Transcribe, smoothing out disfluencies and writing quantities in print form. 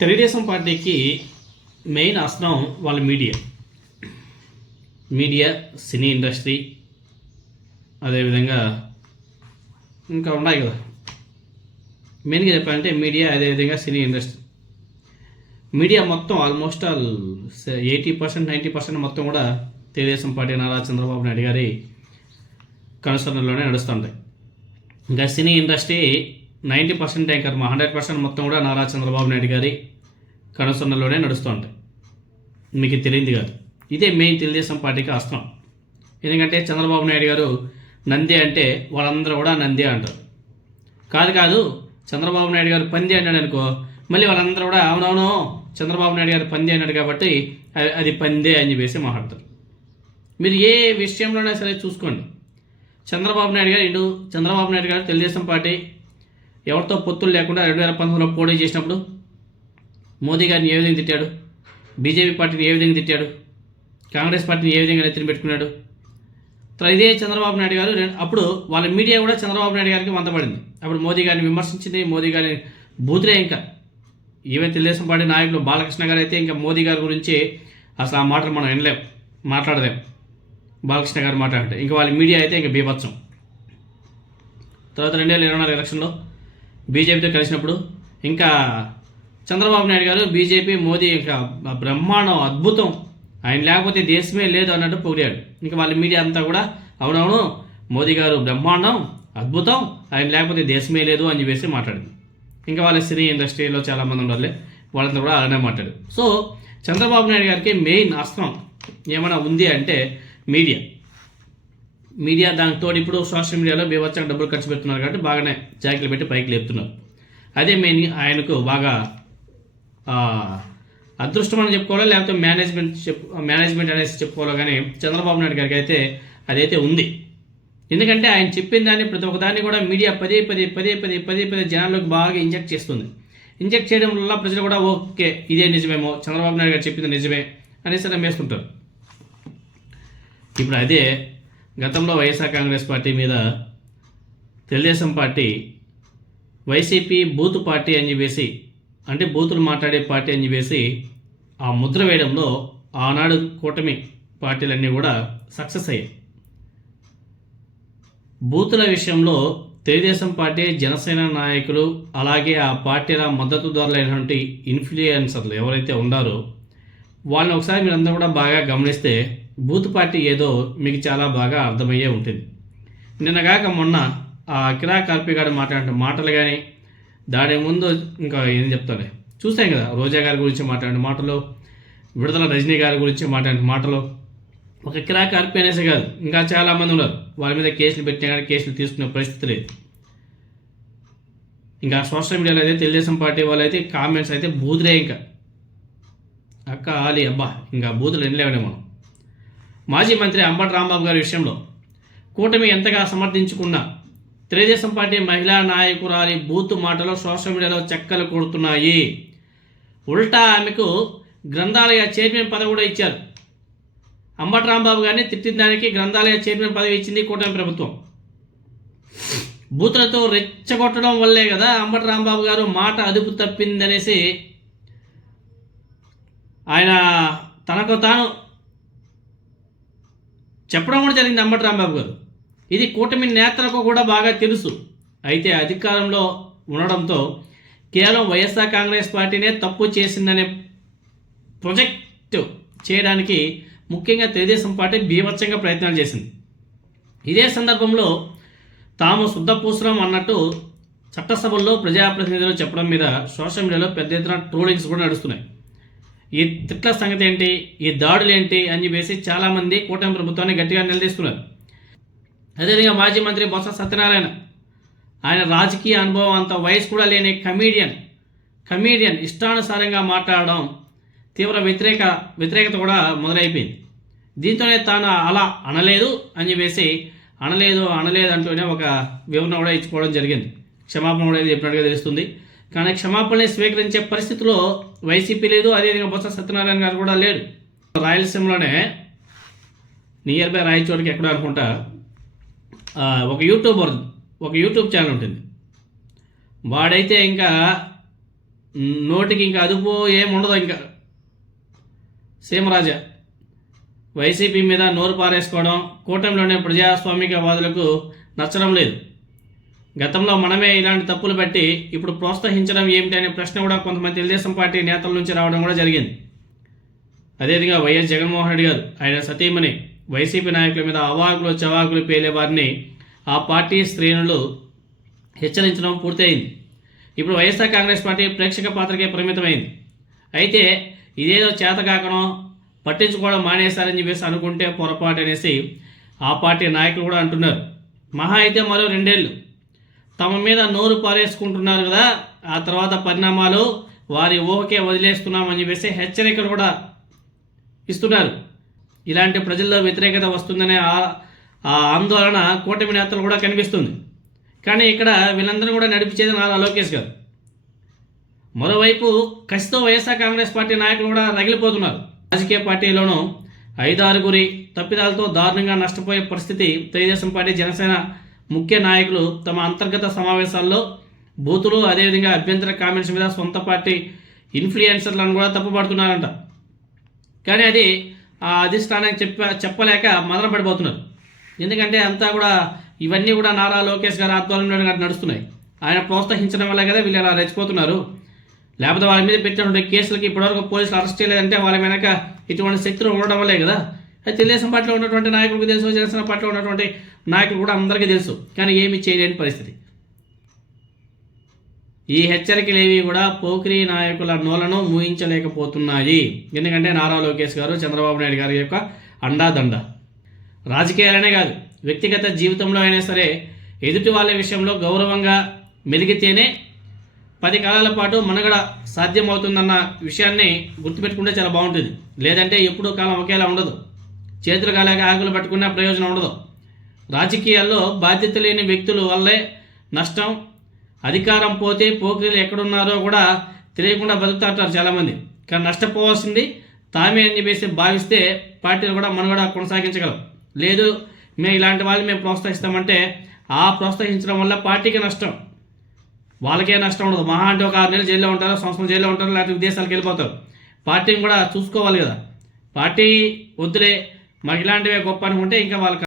తెలుగుదేశం పార్టీకి మెయిన్ అస్త్రం వాళ్ళ మీడియా సినీ ఇండస్ట్రీ, అదేవిధంగా ఇంకా ఉన్నాయి కదా. మెయిన్గా చెప్పాలంటే మీడియా, అదేవిధంగా సినీ ఇండస్ట్రీ. మీడియా మొత్తం ఆల్మోస్ట్ 80% 90% మొత్తం కూడా తెలుగుదేశం పార్టీ నారా చంద్రబాబు నాయుడు గారి కనుసరణలోనే నడుస్తుంటాయి. ఇంకా సినీ ఇండస్ట్రీ 90% ఇంకా 100% మొత్తం కూడా నారా చంద్రబాబు నాయుడు గారి కనుసరణలోనే నడుస్తూ ఉంటాయి. మీకు తెలియదు కాదు, ఇదే మెయిన్ తెలుగుదేశం పార్టీకి అస్త్రం. ఎందుకంటే చంద్రబాబు నాయుడు గారు నంది అంటే వాళ్ళందరూ కూడా నంది అంటారు. కాదు చంద్రబాబు నాయుడు గారు పంది అన్నాడు అనుకో, మళ్ళీ వాళ్ళందరూ కూడా అవునవును చంద్రబాబు నాయుడు గారు పంది అన్నాడు కాబట్టి అది పందే అని చెప్పేసి మాట్లాడతారు. మీరు ఏ విషయంలోనే సరే చూసుకోండి, చంద్రబాబు నాయుడు గారు తెలుగుదేశం పార్టీ ఎవరితో పొత్తులు లేకుండా 2019లో పోటీ చేసినప్పుడు మోదీ గారిని ఏ విధంగా తిట్టాడు, బీజేపీ పార్టీని ఏ విధంగా తిట్టాడు, కాంగ్రెస్ పార్టీని ఏ విధంగా నెత్తిన పెట్టుకున్నాడు. ఇదే చంద్రబాబు నాయుడు గారు అప్పుడు వాళ్ళ మీడియా కూడా చంద్రబాబు నాయుడు గారికి వంతపడింది. అప్పుడు మోదీ గారిని విమర్శించింది, మోదీ గారిని బూతులే. ఇంకా ఈవెన్ తెలుగుదేశం పార్టీ నాయకులు బాలకృష్ణ గారు అయితే ఇంకా మోదీ గారి గురించి అసలు ఆ మాటలు మనం మాట్లాడలేం. బాలకృష్ణ గారు మాట్లాడితే ఇంకా వాళ్ళ మీడియా అయితే ఇంకా బీభత్సం. తర్వాత 2024 ఎలక్షన్లో బీజేపీతో కలిసినప్పుడు ఇంకా చంద్రబాబు నాయుడు గారు బీజేపీ మోదీ ఇంకా బ్రహ్మాండం అద్భుతం, ఆయన లేకపోతే దేశమే లేదు అన్నట్టు పొగిడాడు. ఇంకా వాళ్ళ మీడియా అంతా కూడా అవునవును మోదీ గారు బ్రహ్మాండం అద్భుతం, ఆయన లేకపోతే దేశమే లేదు అని చెప్పేసి మాట్లాడింది. ఇంకా వాళ్ళ సినీ ఇండస్ట్రీలో చాలామంది ఉండాలి, వాళ్ళంతా కూడా అలానే మాట్లాడారు. సో చంద్రబాబు నాయుడు గారికి మెయిన్ అస్త్రం ఏమైనా ఉంది అంటే మీడియా. దానికి తోడు ఇప్పుడు సోషల్ మీడియాలో బీభత్సంగా డబ్బులు ఖర్చు పెడుతున్నారు కాబట్టి బాగానే జాకీలు పెట్టి పైకి లేపుతున్నారు. అదే మెయిన్ ఆయనకు బాగా అదృష్టం అని చెప్పుకోవాలో లేకపోతే మేనేజ్మెంట్ అనేసి చెప్పుకోవాలో, కానీ చంద్రబాబు నాయుడు గారికి అయితే అదైతే ఉంది. ఎందుకంటే ఆయన చెప్పిన దాన్ని ప్రతి ఒక్కదాన్ని కూడా మీడియా పదే జనాల్లోకి బాగా ఇంజెక్ట్ చేస్తుంది. ఇంజెక్ట్ చేయడం వల్ల ప్రజలు కూడా ఓకే ఇదే నిజమేమో, చంద్రబాబు నాయుడు గారు చెప్పింది నిజమే అనేసి నమ్మేస్తుంటారు. ఇప్పుడు అదే గతంలో వైఎస్ఆర్ కాంగ్రెస్ పార్టీ మీద Telugu Desam party YCP booth party అని చెప్పేసి, అంటే బూతులు మాట్లాడే పార్టీ అని చెప్పేసి ఆ ముద్ర వేయడంలో ఆనాడు కూటమి పార్టీలన్నీ కూడా సక్సెస్ అయ్యాయి. బూతుల విషయంలో తెలుగుదేశం పార్టీ, జనసేన నాయకులు, అలాగే ఆ పార్టీల మద్దతుదారులైనటువంటి ఇన్ఫ్లుయెన్సర్లు ఎవరైతే ఉన్నారో వాళ్ళని ఒకసారి మీరందరూ కూడా బాగా గమనిస్తే బూత్ పార్టీ ఏదో మీకు చాలా బాగా అర్థమయ్యే ఉంటుంది. నిన్నగాక మొన్న ఆ కిరా కార్పి గారు మాట్లాడిన మాటలు కానీ, దాని ముందు ఇంకా ఏం చెప్తారే చూసాం కదా, రోజా గారి గురించి మాట్లాడిన మాటలు, విడుదల రజనీ గారి గురించి మాట్లాడిన మాటలు, ఒక కిరా కార్పి అనేసి కాదు ఇంకా చాలామంది ఉన్నారు, వాళ్ళ మీద కేసులు పెట్టినా కానీ కేసులు తీసుకునే పరిస్థితి లేదు. ఇంకా సోషల్ మీడియాలో అయితే తెలుగుదేశం పార్టీ వాళ్ళు అయితే కామెంట్స్ అయితే బూతులే. ఇంకా అక్క ఆలి అబ్బా ఇంకా బూతులు ఎనలేవనే మనం. మాజీ మంత్రి అంబటి రాంబాబు గారి విషయంలో కూటమి ఎంతగా సమర్థించుకున్నా తెలుగుదేశం పార్టీ మహిళా నాయకురాలి బూతు మాటలు సోషల్ మీడియాలో చెక్కలు కొడుతున్నాయి. ఉల్టా ఆమెకు గ్రంథాలయ చైర్మన్ పదవి కూడా ఇచ్చారు. అంబటి రాంబాబు గారిని తిట్టిన దానికి గ్రంథాలయ చైర్మన్ పదవి ఇచ్చింది కూటమి ప్రభుత్వం. బూతులతో రెచ్చగొట్టడం వల్లే కదా అంబటి రాంబాబు గారు మాట అదుపు తప్పిందనేసి ఆయన తనకు తాను చెప్పడం కూడా జరిగింది అంబటి రాంబాబు గారు. ఇది కూటమి నేతలకు కూడా బాగా తెలుసు. అయితే అధికారంలో ఉండడంతో కేవలం వైఎస్ఆర్ కాంగ్రెస్ పార్టీనే తప్పు చేసిందనే ప్రొజెక్ట్ చేయడానికి ముఖ్యంగా తెలుగుదేశం పార్టీ బీభత్సంగా ప్రయత్నాలు చేసింది. ఇదే సందర్భంలో తాము శుద్ధపూసరం అన్నట్టు చట్టసభల్లో ప్రజాప్రతినిధులు చెప్పడం మీద సోషల్ మీడియాలో పెద్ద ఎత్తున ట్రోలింగ్స్ కూడా నడుస్తున్నాయి. ఈ తిట్ల సంగతి ఏంటి, ఈ దాడులు ఏంటి అని చెప్పేసి చాలామంది కూటమి ప్రభుత్వాన్ని గట్టిగా నిలదీస్తున్నారు. అదేవిధంగా మాజీ మంత్రి బొత్స సత్యనారాయణ, ఆయన రాజకీయ అనుభవం అంత వయసు కూడా లేని కమీడియన్ ఇష్టానుసారంగా మాట్లాడడం తీవ్ర వ్యతిరేకత కూడా మొదలైపోయింది. దీంతోనే తాను అలా అనలేదు అని చెప్పేసి అనలేదు అంటూనే ఒక వివరణ కూడా ఇచ్చుకోవడం జరిగింది. క్షమాపణ కూడా చెప్పినట్టుగా తెలుస్తుంది. కానీ క్షమాపణని స్వీకరించే పరిస్థితిలో వైసీపీ లేదు, అదేవిధంగా బొత్స సత్యనారాయణ గారు కూడా లేడు. రాయలసీమలోనే నియర్ బై రాయచోటికి ఎక్కడో అనుకుంటా ఒక యూట్యూబ్ ఛానల్ ఉంటుంది. వాడైతే ఇంకా నోటికి ఇంకా అదుపు ఏముండదు. ఇంకా సీమరాజా వైసీపీ మీద నోరు పారేసుకోవడం కూటమిలోని ప్రజాస్వామికవాదులకు నచ్చడం లేదు. గతంలో మనమే ఇలాంటి తప్పులు బట్టి ఇప్పుడు ప్రోత్సహించడం ఏమిటి అనే ప్రశ్న కూడా కొంతమంది తెలుగుదేశం పార్టీ నేతల నుంచి రావడం కూడా జరిగింది. అదేవిధంగా వైఎస్ జగన్మోహన్ రెడ్డి గారు ఆయన సతీమణి వైసీపీ నాయకుల మీద అవాకులు చవాకులు పేలే వారిని ఆ పార్టీ శ్రేణులు హెచ్చరించడం పూర్తయింది. ఇప్పుడు వైఎస్ఆర్ కాంగ్రెస్ పార్టీ ప్రేక్షక పాత్రకే పరిమితమైంది. అయితే ఇదేదో చేతకాకనో పట్టించుకోవడం మానేశారని చెప్పేసి అనుకుంటే పొరపాటు అనేసి ఆ పార్టీ నాయకులు కూడా అంటున్నారు. మహా అయితే మరో 2 ఏళ్ళు తమ మీద నోరు పారేసుకుంటున్నారు కదా, ఆ తర్వాత పరిణామాలు వారి ఊహకే వదిలేస్తున్నామని చెప్పేసి హెచ్చరికలు కూడా ఇస్తున్నారు. ఇలాంటి ప్రజల్లో వ్యతిరేకత వస్తుందనే ఆ ఆందోళన కూటమి నేతలు కూడా కనిపిస్తుంది. కానీ ఇక్కడ వీళ్ళందరూ కూడా నడిపించేది నారా లోకేష్ గారు. మరోవైపు కసితో వైఎస్ఆర్ కాంగ్రెస్ పార్టీ నాయకులు కూడా రగిలిపోతున్నారు. రాజకీయ పార్టీలోనూ 5-6 తప్పిదాలతో దారుణంగా నష్టపోయే పరిస్థితి. తెలుగుదేశం పార్టీ జనసేన ముఖ్య నాయకులు తమ అంతర్గత సమావేశాల్లో బూతులు అదేవిధంగా అభ్యంతర కామెంట్స్ మీద సొంత పార్టీ ఇన్ఫ్లుయెన్సర్లను కూడా తప్పుపడుతున్నారంట. కానీ అది ఆ అధిష్టానానికి చెప్పలేక మదన పడిపోతున్నారు. ఎందుకంటే అంతా కూడా ఇవన్నీ కూడా నారా లోకేష్ గారి ఆధ్వర్యంలో నడుస్తున్నాయి. ఆయన ప్రోత్సహించడం వల్ల కదా వీళ్ళు ఇలా రెచ్చిపోతున్నారు. లేకపోతే వాళ్ళ మీద పెట్టినటువంటి కేసులకి ఇప్పటివరకు పోలీసులు అరెస్ట్ చేయలేదంటే వాళ్ళ వెనక ఇటువంటి శక్తులు ఉండడం వల్లే కదా. అది తెలుగుదేశం పార్టీలో ఉన్నటువంటి నాయకులకు తెలుసు, జనసేన పార్టీలో ఉన్నటువంటి నాయకులు కూడా అందరికీ తెలుసు. కానీ ఏమీ చేయలేని పరిస్థితి. ఈ హెచ్చరికలు ఏవి కూడా పోకిరి నాయకుల నోలను మూయించలేకపోతున్నాయి. ఎందుకంటే నారా లోకేష్ గారు, చంద్రబాబు నాయుడు గారి యొక్క అండాదండ. రాజకీయాలనే కాదు, వ్యక్తిగత జీవితంలో అయినా సరే ఎదుటి వాళ్ళ విషయంలో గౌరవంగా మెలిగితేనే 10 కాలాల పాటు మనుగడ సాధ్యమవుతుందన్న విషయాన్ని గుర్తుపెట్టుకుంటే చాలా బాగుంటుంది. లేదంటే ఎప్పుడూ కాలం ఒకేలా ఉండదు. చేతులు కాలేక ఆకులు పట్టుకున్న ప్రయోజనం ఉండదు. రాజకీయాల్లో బాధ్యత లేని వ్యక్తుల వల్లే నష్టం. అధికారం పోతే పోకిరీలు ఎక్కడున్నారో కూడా తెలియకుండా బతుకుతారు చాలామంది. కానీ నష్టపోవాల్సింది తామే అని చెప్పేసి భావిస్తే పార్టీలు కూడా మనుగడ కొనసాగించగలం. లేదు మేము ఇలాంటి వాళ్ళు మేము ప్రోత్సహిస్తామంటే ఆ ప్రోత్సహించడం వల్ల పార్టీకి నష్టం, వాళ్ళకే నష్టం ఉండదు. మహా అంటే ఒక 6 నెలలు జైల్లో ఉంటారు, సంవత్సరం జైల్లో ఉంటారు, లేకపోతే విదేశాలకు వెళ్ళిపోతారు. పార్టీని కూడా చూసుకోవాలి కదా. పార్టీ వద్దులే మాకు ఇలాంటివే గొప్ప అనుకుంటే ఇంకా వాళ్ళకి